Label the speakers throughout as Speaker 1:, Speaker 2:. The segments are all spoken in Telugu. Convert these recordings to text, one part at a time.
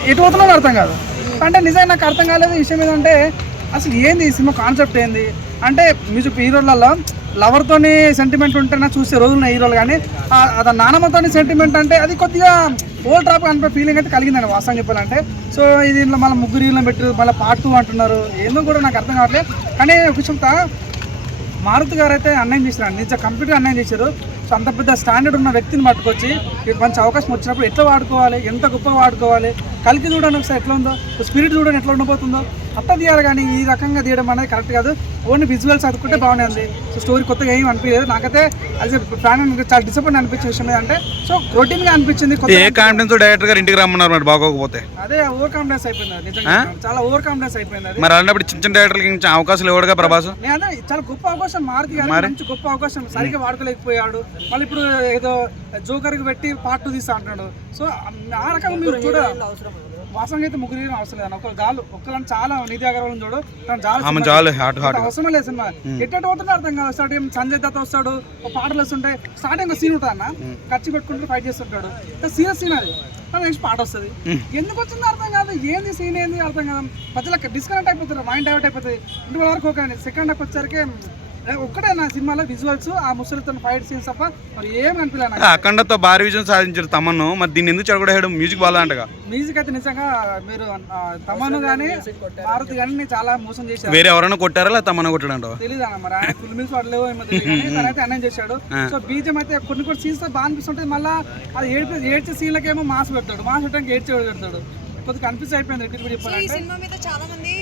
Speaker 1: ఎటు పోతున్నాడో అర్థం కాదు. అంటే నిజంగా నాకు అర్థం కాలేదు విషయం ఏంటంటే అసలు ఏంది ఈ సినిమా కాన్సెప్ట్ ఏంది అంటే మ్యూజిక్ హీరోలలో లవర్తోని సెంటిమెంట్ ఉంటేనే చూసే రోజులున్న హీరోలు, కానీ అది నానమ్మతోని సెంటిమెంట్ అంటే అది కొద్దిగా ఓల్డ్ ట్రాప్ అనిపే ఫీలింగ్ అయితే కలిగిందండి వాస్తవం చెప్పాలంటే. సో ఇది దీంట్లో మళ్ళీ ముగ్గురు హీరోలను పెట్టి మళ్ళీ పార్ట్ 2 అంటున్నారు, ఏందో కూడా నాకు అర్థం కావట్లేదు. కానీ ఒక చెప్తా, మారుతి గారు అయితే అన్యాయం చేశారు, నిజంగా కంప్లీట్గా అన్యాయం చేశారు. సో అంత పెద్ద స్టాండర్డ్ ఉన్న వ్యక్తిని పట్టుకొచ్చి మంచి అవకాశం వచ్చినప్పుడు ఎట్లా వాడుకోవాలి, ఎంత గొప్పగా వాడుకోవాలి, కలికి చూడడానికి ఒకసారి ఎట్లా ఉందో, స్పిరిట్ చూడడానికి ఎట్లా ఉండబోతుందో అట్లా తీయాలి. కానీ ఈ రకంగా తీయడం అనేది కరెక్ట్ కాదు. ఓన్లీ విజువల్స్ అదుకుంటే బాగుంది. సో స్టోరీ కొత్తగా ఏం అనిపించలేదు నాకైతే. అది ఫ్యాన్ చాలా డిసప్పాయింట్ అనిపించే విషయం ఏంటంటే సో రొటీన్గా అనిపించింది.
Speaker 2: డైరెక్టర్ గారు ఇంటికి రమ్మన్నారు మరి బాగోకపోతే
Speaker 1: అదే ఓవర్ కాన్ఫిడెన్స్ అయిపోయింది, నిజంగా చాలా ఓవర్ కాన్ఫిడెన్స్ అయిపోయింది.
Speaker 2: మరి అలాంటప్పుడు చిన్న చిన్న డైరెక్టర్లకి అవకాశాలు ఇవ్వడుగా ప్రభాస్.
Speaker 1: అదే చాలా గొప్ప అవకాశం మారుతి గారు, మంచి గొప్ప అవకాశం సరిగ్గా వాడుకోలేకపోయాడు. మళ్ళీ ఇప్పుడు ఏదో జోకర్కి పెట్టి పార్ట్ 2 తీస్తా అంటున్నాడు. సో ఆ రకంగా మీరు చూడ వాసంగా అయితే ముగ్గురు అవసరం లేదు. ఒక గాలు ఒక్కళ్ళని చాలా నిధి అగర్వాల్ చూడు అవసరం లేదు. సినిమా ఎట్ట పోతుంటే అర్థం కాదు. స్టార్టింగ్ సంజయ్ దత్త వస్తాడు, ఒక పాటలు వస్తుంటాయి, స్టార్టింగ్ ఒక సీన్ ఉంటుంది అన్న, ఖర్చు పెట్టుకుంటూ ఫైట్ చేస్తుంటాడు, సీరియస్ సీన్ అది. నెక్స్ట్ పాట వస్తుంది, ఎందుకు వచ్చిందో అర్థం కాదు, ఏంది సీన్ ఏంది అర్థం కాదు. మధ్యలో డిస్కనెక్ట్ అయిపోతుంది, మైండ్ డైవర్ట్ అయిపోతుంది. ఇంటి వరకు ఒక సెకండ్ హాఫ్ వచ్చరికి ఒక్కటే నా సినిమాలో విజువల్స్ ఆ ముసలితో ఫైట్ సీన్స్ తప్ప మరి ఏం కనిపించలేదు.
Speaker 2: అఖండతో భారీ విజయం సాధించారు తమన్ను, మరి దీన్ని ఎందుకు చెడగొట్టేయడం? మ్యూజిక్ బాగాలంటగా.
Speaker 1: మ్యూజిక్ అయితే నిజంగా మీరు తమను కానీ మారుతి కానీ చాలా మోసం చేశారు.
Speaker 2: వేరే ఎవరైనా కొట్టారా లేదా తమన్నా కొట్టాడంట
Speaker 1: తెలియదు అన్న, మరి ఆయన ఫుల్ మిల్స్ పడలేవు తనైతే అన్యాయం చేశాడు. సో బీజం అయితే కొన్ని సీన్స్ బాగా అనిపిస్తుంటే మళ్ళీ అది ఏడ్చే సీన్లకేమో మాస్ పెడతాడు, మాస్ పెట్టడానికి ఏడ్చేవాడు పెడతాడు. కొద్దిగా కన్ఫ్యూజ్ అయిపోయింది ఎట్టి చెప్పాలంటే.
Speaker 3: సినిమా మీద చాలా మంది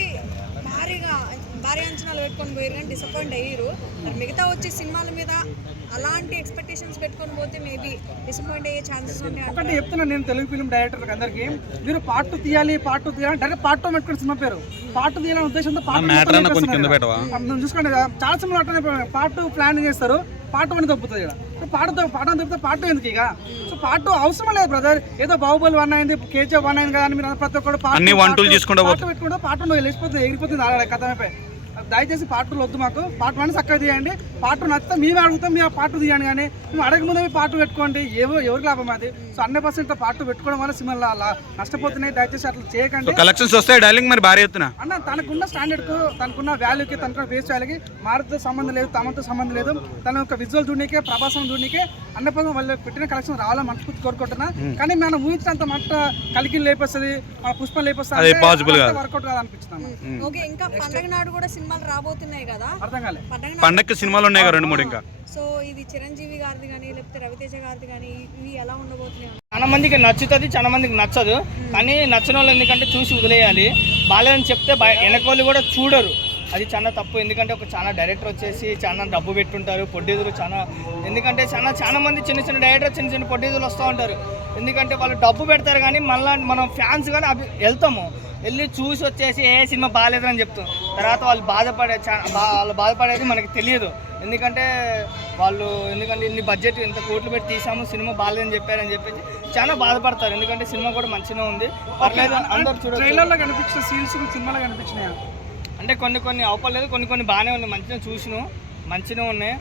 Speaker 3: భారీ అంచనాలు పెట్టుకొని పోయారు కానీ డిసప్పాయింట్ అయ్యారు. మరి మిగతా వచ్చే సినిమాల మీద అలాంటి ఎక్స్పెక్టేషన్స్ పెట్టుకొని పోతే మేబీ డిసప్పాయింట్ అయ్యే ఛాన్సెస్ ఉంటాయి.
Speaker 1: ఒకటి చెప్తున్నాను నేను తెలుగు ఫిల్మ్ డైరెక్టర్లకు అందరికీ, మీరు పార్ట్ 2 తీయాలి డైరెక్ట్ పార్ట్ 2 పెట్టుకుని సినిమా పేరు పార్ట్ 2 తీయాలనే ఉద్దేశంతో చూసుకోండి. చాలా సినిమాలు అట్లనే పార్ట్ 2 ప్లాన్ చేస్తారు, పార్ట్ 1 తప్పుతుంది. ఇక్కడ పార్ట్ 1 తప్పితే పార్ట్ 2 ఎందుకు ఇక? సో పార్ట్ 2 అవసరం లేదు బ్రదర్. ఏదో బాహుబలి 1 అయింది, KGF 1 అయింది కదా అని మీరు ప్రతి ఒక్కరు పార్ట్ 2 పెట్టుకుంటే పార్ట్ 2 వెళ్ళిపోతుంది, ఎగిరిపోతుంది ఆడ కథమైపోయి. దయచేసి పార్ట్ 2 వద్దు మాకు, పార్ట్ 1 చక్కగా తీయండి. పార్ట్ 2 నచ్చితే మేము అడుగుతాం, మీరు పార్ట్ 2 తీయండి. కానీ మేము అడగ ముందే పార్ట్ 2 పెట్టుకోండి, ఎవరికి లాభం అది? సో 100% పార్ట్ 2 పెట్టుకోవడం వల్ల సినిమా నష్టపోతున్నాయి. దయచేసి అట్లా చేయకండి.
Speaker 2: కలెక్షన్స్ వస్తాయి డార్లింగ్ మరి భారీ ఎత్తున
Speaker 1: అన్న. తనకున్న స్టాండర్డ్కు, తనకున్న వాల్యూకి, తనకున్న ఫేస్ వాల్యూకి మారుతో సంబంధం లేదు, తమతో సంబంధం లేదు. తన యొక్క విజువల్ చూడనికే, ప్రభాసం చూడనికే 100% వాళ్ళు పెట్టిన కలెక్షన్ రావాలని మనస్ఫూర్తి కోరుకుంటున్నా. కానీ మనం ఊహించినంత మట్ట కలికి లేపొస్తుంది, పుష్పం లేపొస్తుంది, వర్కౌట్ కాదు అనిపిస్తున్నాను.
Speaker 3: ఓకే, ఇంకా పండగ నాడు కూడా సినిమాలు రాబోతున్నాయి కదా,
Speaker 1: అర్థం కాలే.
Speaker 2: పండగ సినిమాలు ఉన్నాయి కదా 2-3 ఇంకా.
Speaker 3: సో ఇది చిరంజీవి గారిది కానీ లేకపోతే రవితేజ గారిది కానీ ఇవి ఎలా ఉండబోతున్నాయి?
Speaker 4: చాలా మందికి నచ్చుతుంది, చాలా మందికి నచ్చదు. కానీ నచ్చిన వాళ్ళు ఎందుకంటే చూసి వదిలేయాలి. బాలేదని చెప్తే వెనక వాళ్ళు కూడా చూడరు, అది చాలా తప్పు. ఎందుకంటే ఒక చాలా డైరెక్టర్ వచ్చేసి చాలా డబ్బు పెట్టుంటారు, ప్రొడ్యూసర్లు చాలా, ఎందుకంటే చాలా మంది చిన్న చిన్న డైరెక్టర్ చిన్న చిన్న ప్రొడ్యూసర్లు వస్తూ ఉంటారు. ఎందుకంటే వాళ్ళు డబ్బు పెడతారు, కానీ మళ్ళీ మనం ఫ్యాన్స్ కానీ వెళ్తాము, వెళ్ళి చూసి వచ్చేసి ఏ సినిమా బాగాలేదని చెప్తాం. తర్వాత వాళ్ళు బాధపడేది మనకి తెలియదు. ఎందుకంటే ఇన్ని బడ్జెట్ ఇంత కోట్లు పెట్టి తీసాము, సినిమా బాగాలేదని చెప్పారని చెప్పేసి చాలా బాధపడతారు. ఎందుకంటే సినిమా కూడా మంచిగా ఉంది, పర్లేదు, అందరూ చూడాలి.
Speaker 1: ట్రైలర్లో కనిపించిన సీన్స్ సినిమాలో కనిపించినాయి
Speaker 4: అంటే కొన్ని అవపడలేదు, కొన్ని బాగానే ఉన్నాయి, మంచిగా చూసిను, మంచిగా ఉన్నాయి.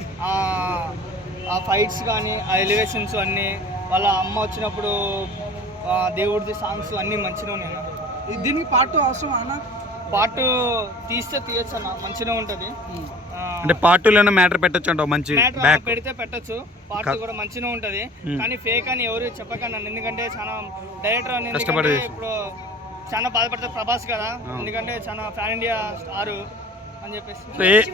Speaker 4: ఆ ఫైట్స్ కానీ ఆ ఎలివేషన్స్ అన్నీ, వాళ్ళ అమ్మ వచ్చినప్పుడు దేవుడిది సాంగ్స్ అన్నీ మంచిగా ఉన్నాయి.
Speaker 1: దీనికి పార్ట్ 2 అవసరం అన్న?
Speaker 4: పార్ట్ 2 తీస్తే తీయచ్చు అన్న, మంచిగా ఉంటుంది.
Speaker 2: అంటే పార్ట్ 2 మ్యాటర్ పెట్టచ్చు అంట, మంచి
Speaker 4: పెడితే పెట్టచ్చు. పార్ట్ 2 కూడా మంచిగా ఉంటుంది. కానీ ఫేక్ అని ఎవరు చెప్పకన్నా, ఎందుకంటే చాలా డైరెక్టర్ అని ఇప్పుడు చాలా బాధపడతారు ప్రభాస్ కదా, ఎందుకంటే చాలా ఫ్యాన్ ఇండియా స్టార్ అని చెప్పేసి.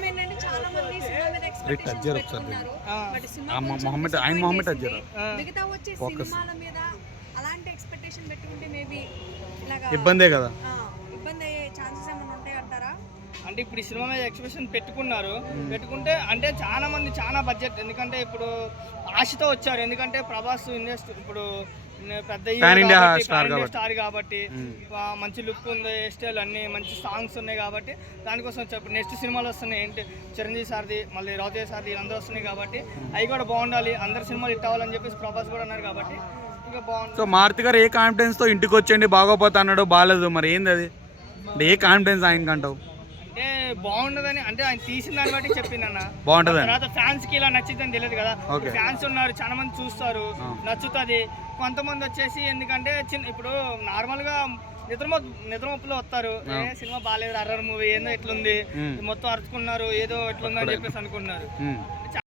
Speaker 2: ఇబ్బందే కదా,
Speaker 3: ఇబ్బంది అయ్యే ఛాన్సెస్ ఏమైనా ఉంటాయి అంటారా?
Speaker 4: అంటే ఇప్పుడు ఈ సినిమా మీద ఎక్స్పెక్టేషన్ పెట్టుకుంటే అంటే చాలా మంది చాలా బడ్జెట్, ఎందుకంటే ఇప్పుడు ఆశతో వచ్చారు. ఎందుకంటే ప్రభాస్ ఇప్పుడు పెద్ద స్టార్ కాబట్టి మంచి లుక్ ఉంది, హెయిర్ స్టైల్ అన్ని మంచి సాంగ్స్ ఉన్నాయి కాబట్టి దానికోసం వచ్చారు. నెక్స్ట్ సినిమాలు వస్తున్నాయి ఏంటి, చిరంజీవి సార్ది, మళ్ళీ రవితేజ సార్ది, అందరూ వస్తున్నాయి కాబట్టి అవి కూడా బాగుండాలి, అందరు సినిమాలు హిట్ అవ్వాలని చెప్పేసి ప్రభాస్ కూడా అన్నారు కాబట్టి ఇంకా బాగుంది.
Speaker 2: సో మారుతి గారు ఏ కాన్ఫిడెన్స్ తో ఇంటికి వచ్చేయండి బాగోపోతా అన్నాడు, బాగాలేదు, మరి ఏంది అది? అంటే ఏ కాన్ఫిడెన్స్ ఆయనకంటావు?
Speaker 4: అంటే బాగుండదని, అంటే ఆయన తీసిన దాన్ని బట్టి చెప్పిందన్న,
Speaker 2: బాగుంటది.
Speaker 4: తర్వాత ఫ్యాన్స్ కి ఇలా నచ్చిందని తెలియదు కదా, ఫ్యాన్స్ ఉన్నారు, చాలా మంది చూస్తారు, నచ్చుతుంది. కొంతమంది వచ్చేసి ఎందుకంటే ఇప్పుడు నార్మల్ గా నిద్రమప్పులో వస్తారు సినిమా బాగాలేదు, అర్రర్ మూవీ ఏందో ఎట్లుంది, మొత్తం అరుచుకున్నారు, ఏదో ఎట్లుంది అని చెప్పేసి అనుకున్నారు.